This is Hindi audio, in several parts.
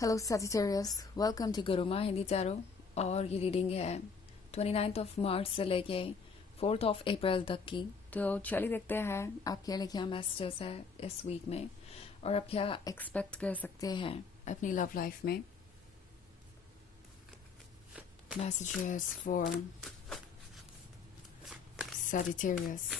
Hello Sagittarius, welcome to Guruma Hindi tarot. और ये रीडिंग है 29 ऑफ मार्च से लेके 4 ऑफ अप्रैल तक की। तो चलिए देखते हैं आपके लिए क्या मैसेजेस है इस वीक में और आप क्या एक्सपेक्ट कर सकते हैं अपनी लव लाइफ में। Messages for Sagittarius.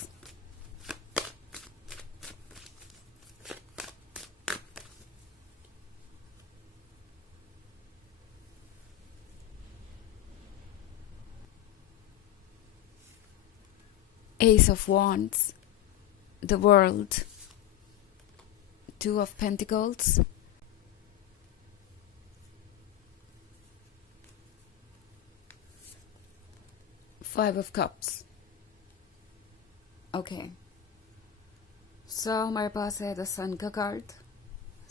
Ace of Wands, the World, Two of Pentacles, Five of Cups. Okay. So हमारे पास है द सन का कार्ड।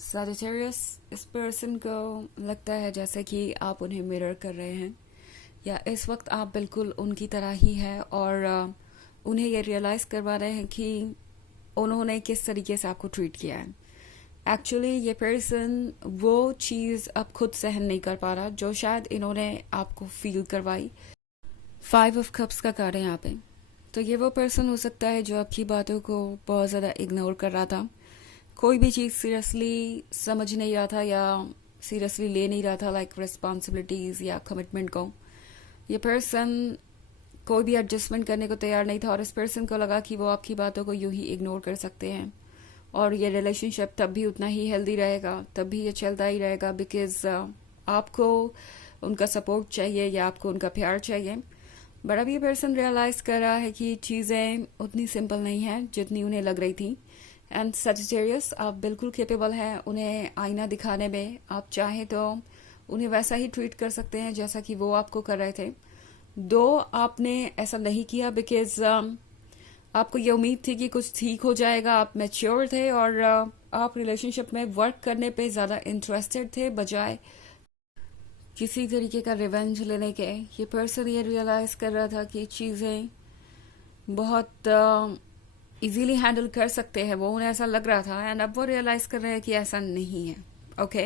Sagittarius, इस पर्सन को लगता है जैसे कि आप उन्हें मिरर कर रहे हैं या इस वक्त आप बिल्कुल उनकी तरह ही हैं और उन्हें ये रियलाइज़ करवा रहे हैं कि उन्होंने किस तरीके से आपको ट्रीट किया है। एक्चुअली ये पर्सन वो चीज़ अब खुद सहन नहीं कर पा रहा जो शायद इन्होंने आपको फील करवाई। 5 of Cups का कार्ड है यहाँ पे। तो ये वो पर्सन हो सकता है जो आपकी बातों को बहुत ज़्यादा इग्नोर कर रहा था, कोई भी चीज़ सीरियसली समझ नहीं रहा था या सीरियसली ले नहीं रहा था, लाइक रिस्पॉन्सिबिलिटीज़ या कमिटमेंट को। ये पर्सन कोई भी एडजस्टमेंट करने को तैयार नहीं था और इस पर्सन को लगा कि वो आपकी बातों को यूं ही इग्नोर कर सकते हैं और ये रिलेशनशिप तब भी उतना ही हेल्दी रहेगा, तब भी ये चलता ही रहेगा बिकॉज आपको उनका सपोर्ट चाहिए या आपको उनका प्यार चाहिए। बट अब ये पर्सन रियलाइज़ कर रहा है कि चीज़ें उतनी सिंपल नहीं हैं जितनी उन्हें लग रही थी। एंड सजिटेरियस, आप बिल्कुल केपेबल हैं उन्हें आईना दिखाने में। आप चाहें तो उन्हें वैसा ही ट्रीट कर सकते हैं जैसा कि वो आपको कर रहे थे। दो आपने ऐसा नहीं किया बिकॉज आपको ये उम्मीद थी कि कुछ ठीक हो जाएगा, आप मैच्योर थे और आप रिलेशनशिप में वर्क करने पे ज़्यादा इंटरेस्टेड थे बजाय किसी तरीके का रिवेंज लेने के। ये पर्सन ये रियलाइज़ कर रहा था कि चीज़ें बहुत इजीली हैंडल कर सकते हैं, वो उन्हें ऐसा लग रहा था एंड अब वो रियलाइज़ कर रहे हैं कि ऐसा नहीं है। ओके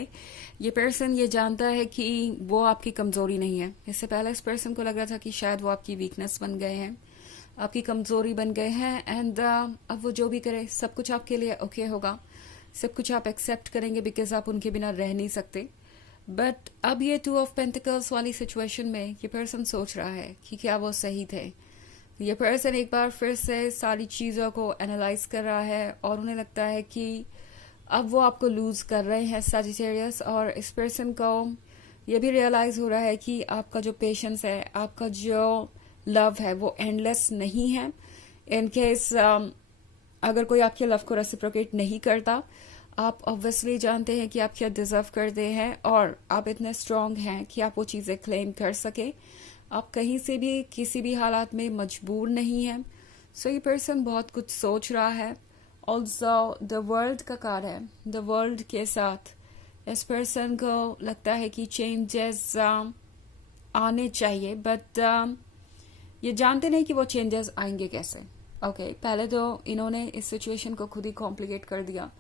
ये पर्सन ये जानता है कि वो आपकी कमज़ोरी नहीं है। इससे पहले इस पर्सन को लग रहा था कि शायद वो आपकी वीकनेस बन गए हैं, आपकी कमज़ोरी बन गए हैं एंड अब वो जो भी करे सब कुछ आपके लिए ओके होगा, सब कुछ आप एक्सेप्ट करेंगे बिकॉज आप उनके बिना रह नहीं सकते। बट अब ये 2 of Pentacles वाली सिचुएशन में ये पर्सन सोच रहा है कि क्या वो सही थे। ये पर्सन एक बार फिर से सारी चीज़ों को एनालाइज कर रहा है और उन्हें लगता है कि अब वो आपको लूज कर रहे हैं सजिटेरियस। और इस पर्सन को ये भी रियलाइज हो रहा है कि आपका जो पेशेंस है, आपका जो लव है वो एंडलेस नहीं है। इन केस अगर कोई आपके लव को रेसिप्रोकेट नहीं करता, आप ऑब्वियसली जानते हैं कि आप क्या डिजर्व करते हैं और आप इतने स्ट्रांग हैं कि आप वो चीज़ें क्लेम कर सके। आप कहीं से भी किसी भी हालात में मजबूर नहीं हैं। सो ये पर्सन बहुत कुछ सोच रहा है। ऑल्सो द वर्ल्ड का कार्ड है। द वर्ल्ड के साथ इस पर्सन को लगता है कि चेंजेस आने चाहिए बट ये जानते नहीं कि वो चेंजेस आएंगे कैसे। ओके पहले तो इन्होंने इस सिचुएशन को खुद ही कॉम्प्लिकेट कर दिया।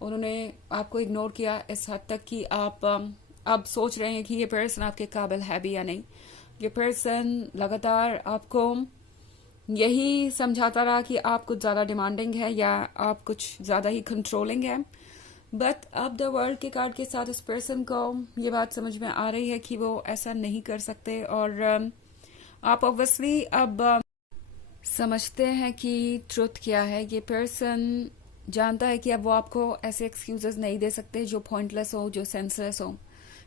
उन्होंने आपको इग्नोर किया इस हद तक कि आप अब सोच रहे हैं कि ये पर्सन आपके काबिल है भी या नहीं। ये पर्सन लगातार आपको यही समझाता रहा कि आप कुछ ज़्यादा डिमांडिंग है या आप कुछ ज़्यादा ही कंट्रोलिंग है। बट अब द वर्ल्ड के कार्ड के साथ इस पर्सन को ये बात समझ में आ रही है कि वो ऐसा नहीं कर सकते और आप ऑब्वियसली अब समझते हैं कि ट्रुथ क्या है। ये पर्सन जानता है कि अब वो आपको ऐसे एक्सक्यूजेस नहीं दे सकते जो पॉइंटलेस हो, जो सेंसलेस हो।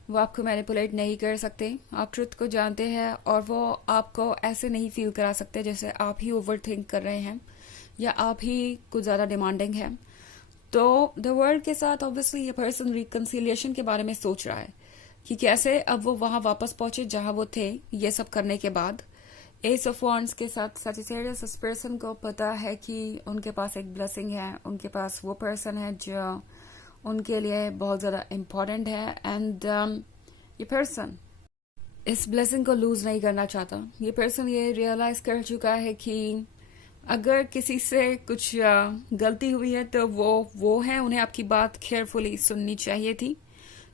वो आपको मैनिपुलेट नहीं कर सकते। आप ट्रुथ को जानते हैं और वो आपको ऐसे नहीं फील करा सकते जैसे आप ही ओवर थिंक कर रहे हैं या आप ही कुछ ज़्यादा डिमांडिंग है। तो द वर्ल्ड के साथ ऑब्वियसली ये पर्सन रिकन्सिलिएशन के बारे में सोच रहा है कि कैसे अब वो वहां वापस पहुंचे जहां वो थे ये सब करने के बाद। एस ऑफ वॉन्ड्स के साथ सजिटेरियस, इस पर्सन को पता है कि उनके पास एक ब्लेसिंग है, उनके पास वो पर्सन है जो उनके लिए बहुत ज़्यादा इम्पोर्टेंट है एंड ये पर्सन इस ब्लेसिंग को लूज नहीं करना चाहता। ये पर्सन ये रियलाइज कर चुका है कि अगर किसी से कुछ गलती हुई है तो वो है, उन्हें आपकी बात केयरफुली सुननी चाहिए थी,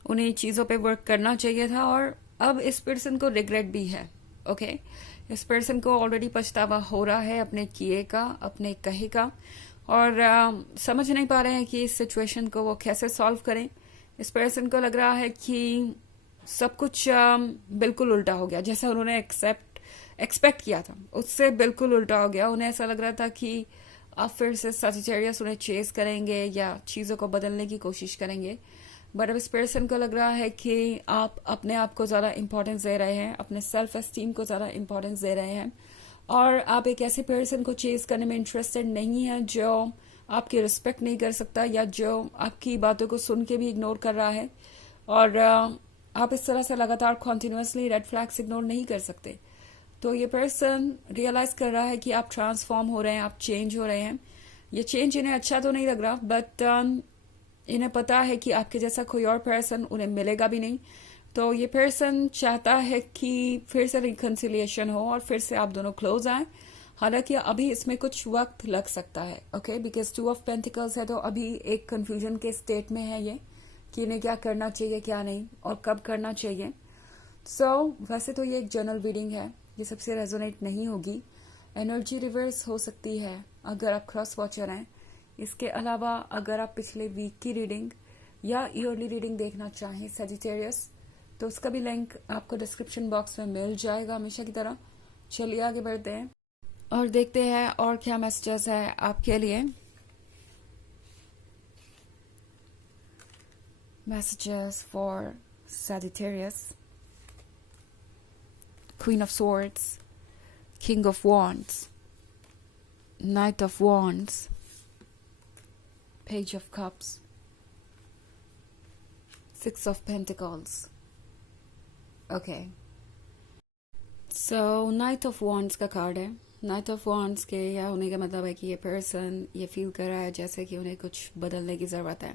उन्हें चीज़ों पे वर्क करना चाहिए था और अब इस पर्सन को रिग्रेट भी है। ओके, इस पर्सन को ऑलरेडी पछतावा हो रहा है अपने किए का, अपने कहे का, और समझ नहीं पा रहे हैं कि इस सिचुएशन को वो कैसे सॉल्व करें। इस पर्सन को लग रहा है कि सब कुछ बिल्कुल उल्टा हो गया, जैसा उन्होंने एक्सपेक्ट किया था उससे बिल्कुल उल्टा हो गया। उन्हें ऐसा लग रहा था कि अब फिर से सजिटेरियस उन्हें चेस करेंगे या चीज़ों को बदलने की कोशिश करेंगे, बट अब इस पर्सन को लग रहा है कि आप अपने आप को ज़्यादा इंपॉर्टेंस दे रहे हैं, अपने सेल्फ एस्टीम को ज़्यादा इंपॉर्टेंस दे रहे हैं, और आप एक ऐसे पर्सन को चेस करने में इंटरेस्टेड नहीं है जो आपकी रिस्पेक्ट नहीं कर सकता या जो आपकी बातों को सुन के भी इग्नोर कर रहा है। और आप इस तरह से लगातार कॉन्टिन्यूसली रेड फ्लैग्स इग्नोर नहीं कर सकते। तो ये पर्सन रियलाइज कर रहा है कि आप ट्रांसफॉर्म हो रहे हैं, आप चेंज हो रहे हैं। ये चेंज इन्हें अच्छा तो नहीं लग रहा, बट इन्हें पता है कि आपके जैसा कोई और पर्सन उन्हें मिलेगा भी नहीं। तो ये पर्सन चाहता है कि फिर से रिकन्सिलिएशन हो और फिर से आप दोनों क्लोज आए। हालांकि अभी इसमें कुछ वक्त लग सकता है, ओके, बिकॉज 2 ऑफ पेंटिकल्स है, तो अभी एक कंफ्यूजन के स्टेट में है ये कि इन्हें क्या करना चाहिए, क्या नहीं, और कब करना चाहिए। वैसे तो ये एक जनरल रीडिंग है, ये सबसे रेजोनेट नहीं होगी। एनर्जी रिवर्स हो सकती है अगर आप क्रॉस वॉचर हैं। इसके अलावा अगर आप पिछले वीक की रीडिंग या ईयरली रीडिंग देखना चाहें सजिटेरियस, तो उसका भी लिंक आपको डिस्क्रिप्शन बॉक्स में मिल जाएगा हमेशा की तरह। चलिए आगे बढ़ते हैं और देखते हैं और क्या मैसेजेस है आपके लिए। Messages for Sagittarius. Queen of Swords, King of Wands, Knight of Wands, Page of Cups, 6 of Pentacles. Okay. So Knight of Wands का कार्ड है। Knight of Wands के या होने का मतलब है कि ये पर्सन ये फील कर रहा है जैसे कि उन्हें कुछ बदलने की ज़रूरत है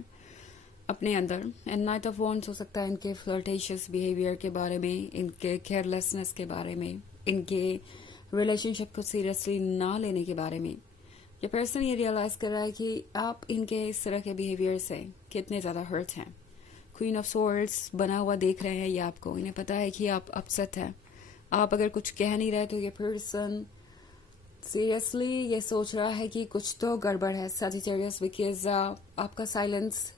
अपने अंदर। एंड नाइट ऑफ वॉन्ड्स हो सकता है इनके फ्लर्टेशियस बिहेवियर के बारे में, इनके केयरलेसनेस के बारे में, इनके रिलेशनशिप को सीरियसली ना लेने के बारे में। ये पर्सन ये रियलाइज कर रहा है कि आप इनके इस तरह के बिहेवियर से कितने ज़्यादा हर्ट हैं। क्वीन ऑफ सोर्ड्स बना हुआ देख रहे हैं ये आपको। इन्हें पता है कि आप अपसेट हैं। आप अगर कुछ कह नहीं रहे तो ये पर्सन सीरियसली ये सोच रहा है कि कुछ तो गड़बड़ है सजिटेरियस, बिकॉज आपका साइलेंस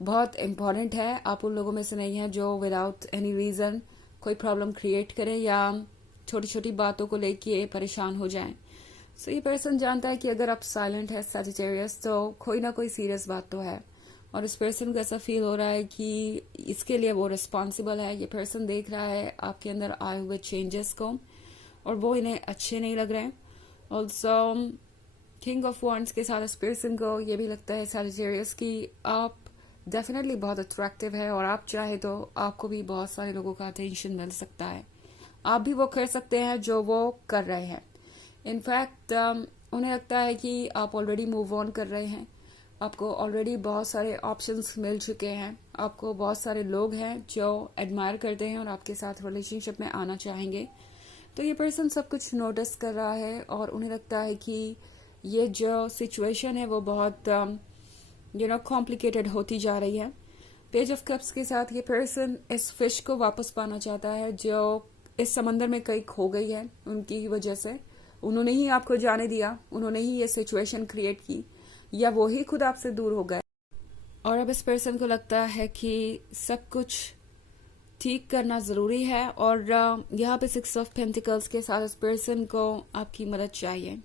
बहुत इम्पॉर्टेंट है। आप उन लोगों में से नहीं हैं जो विदाउट एनी रीज़न कोई प्रॉब्लम क्रिएट करें या छोटी छोटी बातों को लेके परेशान हो जाएं। सो ये पर्सन जानता है कि अगर आप साइलेंट है सजिटेरियस तो कोई ना कोई सीरियस बात तो है, और इस पर्सन को ऐसा फील हो रहा है कि इसके लिए वो रिस्पॉन्सिबल है। ये पर्सन देख रहा है आपके अंदर आए हुए चेंजेस को और वो इन्हें अच्छे नहीं लग रहे हैं। ऑल्सो किंग ऑफ वॉन्ड्स के साथ इस पर्सन को ये भी लगता है सजिटेरियस की आप डेफिनेटली बहुत अट्रैक्टिव है और आप चाहे तो आपको भी बहुत सारे लोगों का अटेंशन मिल सकता है। आप भी वो कर सकते हैं जो वो कर रहे हैं। इनफैक्ट उन्हें लगता है कि आप ऑलरेडी मूव ऑन कर रहे हैं, आपको ऑलरेडी बहुत सारे ऑप्शंस मिल चुके हैं, आपको बहुत सारे लोग हैं जो एडमायर करते हैं और आपके साथ रिलेशनशिप में आना चाहेंगे। तो ये पर्सन सब कुछ नोटिस कर रहा है और उन्हें लगता है कि ये जो सिचुएशन है वो बहुत कॉम्प्लिकेटेड होती जा रही है। पेज ऑफ कप्स के साथ ये पर्सन इस फिश को वापस पाना चाहता है जो इस समंदर में कहीं खो गई है उनकी ही वजह से। उन्होंने ही आपको जाने दिया, उन्होंने ही ये सिचुएशन क्रिएट की, या वो ही खुद आपसे दूर हो गए। और अब इस पर्सन को लगता है कि सब कुछ ठीक करना ज़रूरी है और यहाँ पे 6 ऑफ पेंटिकल्स के साथ इस पर्सन को आपकी मदद चाहिए।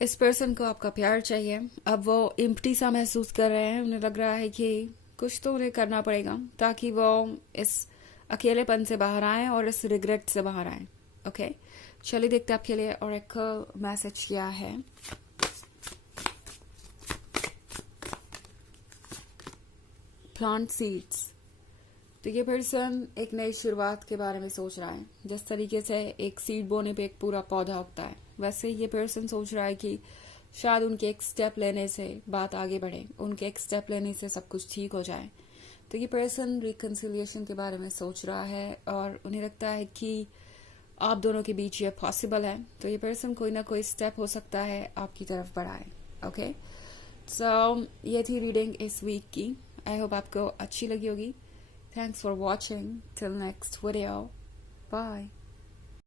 इस पर्सन को आपका प्यार चाहिए। अब वो इम्प्टी सा महसूस कर रहे हैं। उन्हें लग रहा है कि कुछ तो उन्हें करना पड़ेगा ताकि वो इस अकेलेपन से बाहर आए और इस रिग्रेट से बाहर आए। ओके, चलिए देखते हैं आपके लिए और एक मैसेज क्या है। Plant seeds. तो ये पर्सन एक नई शुरुआत के बारे में सोच रहा है। जिस तरीके से एक सीड बोने पे एक पूरा पौधा उगता है, वैसे ये पर्सन सोच रहा है कि शायद उनके एक स्टेप लेने से बात आगे बढ़े, उनके एक स्टेप लेने से सब कुछ ठीक हो जाए। तो ये पर्सन रिकन्सिलिएशन के बारे में सोच रहा है और उन्हें लगता है कि आप दोनों के बीच ये पॉसिबल है। तो ये पर्सन कोई ना कोई स्टेप हो सकता है आपकी तरफ बढ़ाए। ओके, सो ये थी रीडिंग इस वीक की। आई होप आपको अच्छी लगी होगी। Thanks for watching. Till next video. Bye.